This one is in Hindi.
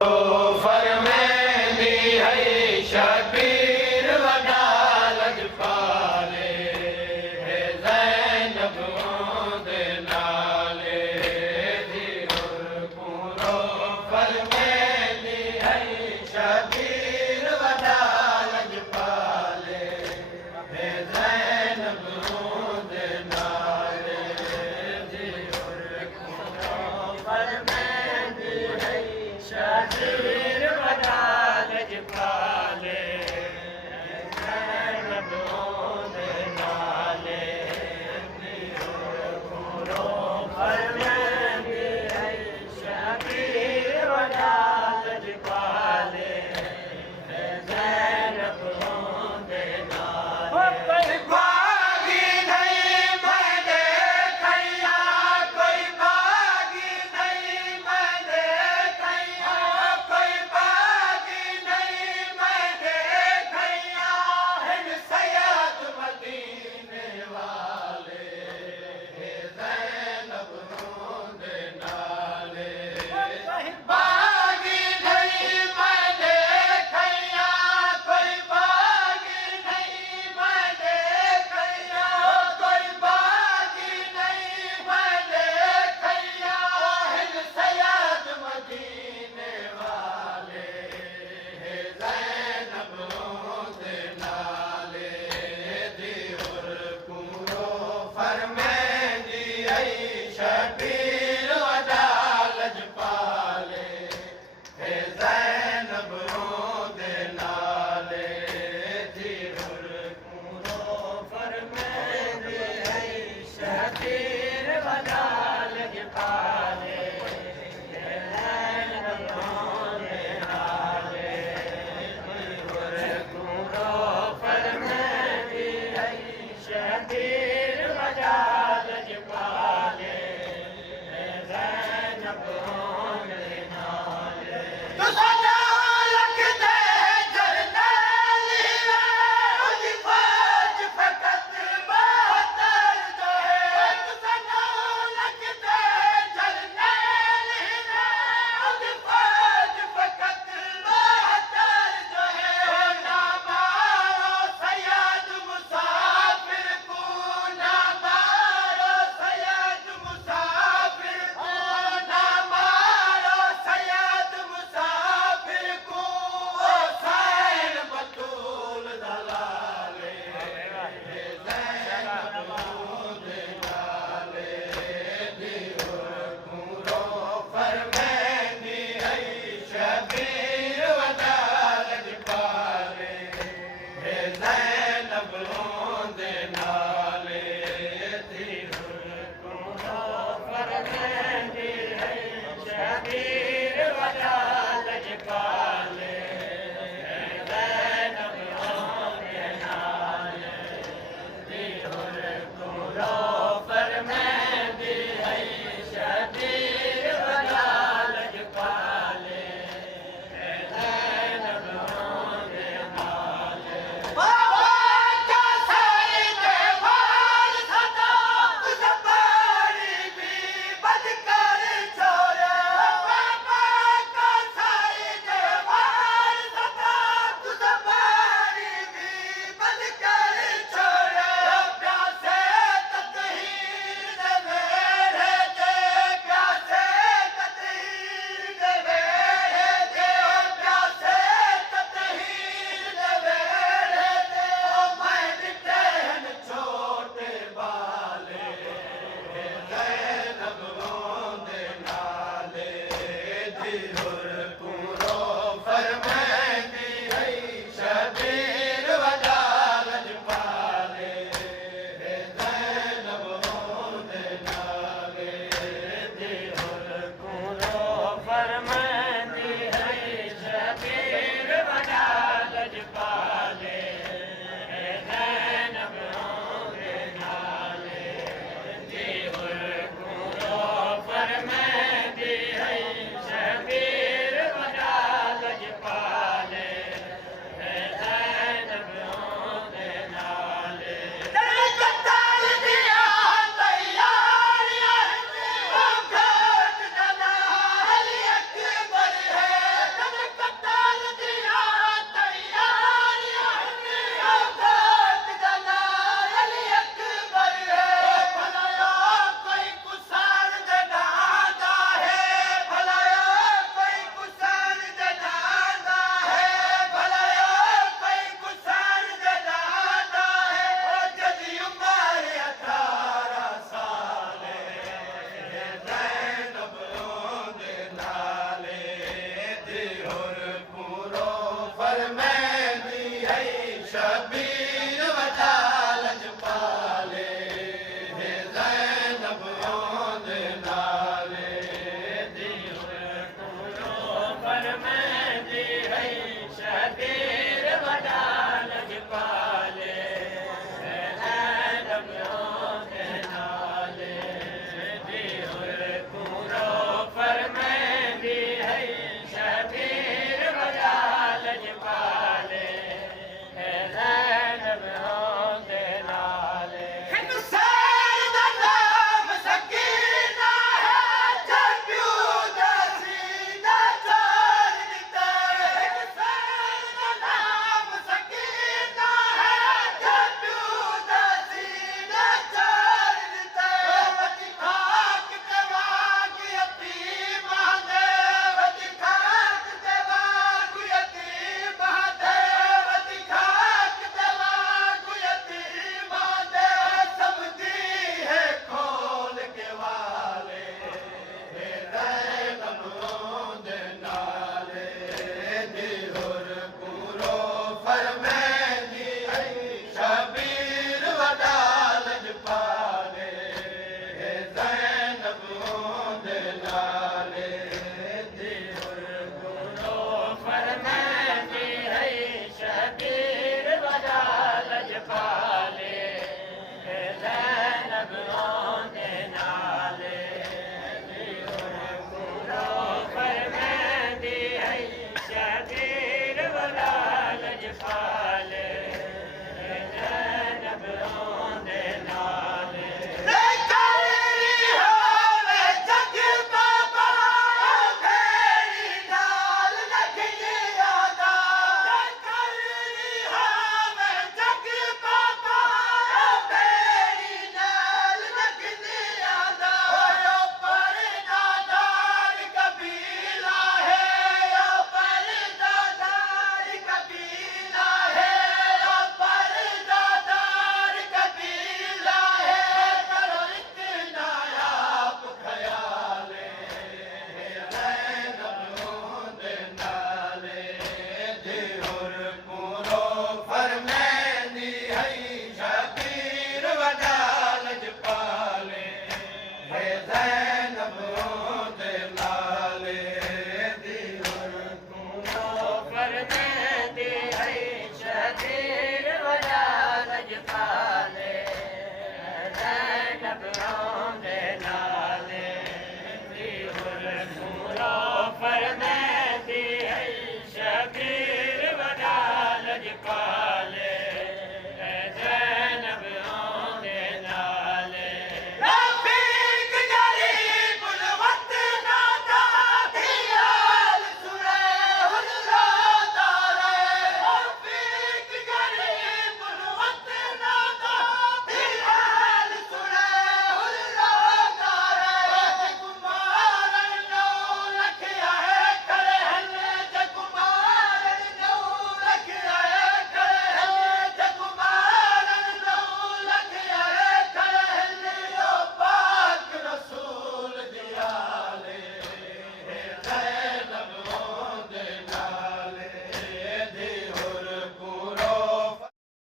फरमेंदी है शबीर वॾा लजपाले हे ज़ैनब दे नाले दी पूरो फरमेंदी है शबीर वॾा लजपाले हे ज़ैनब दे नाले दी पूरो फरमेंदी है शबीर वॾा लजपाले ज़ैनब दे नाले पूरो फरमेंदी है शबीर वॾा लजपाले ज़ैनब दे नाले कोई बागी नहीं मैंने खैया कोई बागी नहीं मैंने खैया कोई बागी नहीं मैंने खैया हिन सैयद मदीने वाले हे ज़ैनब दे नाले बागी नहीं मैंने खैया कोई बागी नहीं मैंने खैया कोई बागी नहीं मैंने खैया हिन सैयद मदीने वाले हे ज़ैनब दे नाले दियोर पूरो फरमेंदी है शबीर वॾा लजपाले हे ज़ैनब दे नाले दियोर पूरो फरमेंदी है शबीर वॾा लजपाले हे ज़ैनब दे नाले दियोर पूरो फरमेंदी है शबीर वॾा लजपाले हे ज़ैनब दे नाले तुसां लख दे जरनैल हीरा उदी फौज फ़क़त बहत्तर जो है तुसां लख दे जरनैल हीरा उदी फौज फ़क़त बहत्तर जो है ना मारो सैयद मुसाफिर को ना मारो सैयद मुसाफिर को ना मारो सैयद मुसाफिर को हुसैन बतूल दलाले हे ज़ैनब दे नाले दियोर पूरो फरमेंदी है शबीर वॾा लजपाले हे ज़ैनब दे नाले दियोर पूरो फरमेंदी है शबीर वॾा लजपाले हे ज़ैनब दे नाले दियोर पूरो फरमेंदी है शबीर वॾा लजपाले हे ज़ैनब दे नाले बाबा का साईं के वाल सदा तुझ पारी भी बदकर छोड़े बाबा का साईं के वाल सदा तुझ पारी भी बदकर छोड़े प्यासे ततहीर दे वेड़े दे प्यासे ततहीर दे वेड़े दे प्यासे ततहीर दे वेड़े दे मैं ॾिठे हन छोटे बाले हे ज़ैनब दे नाले दियोर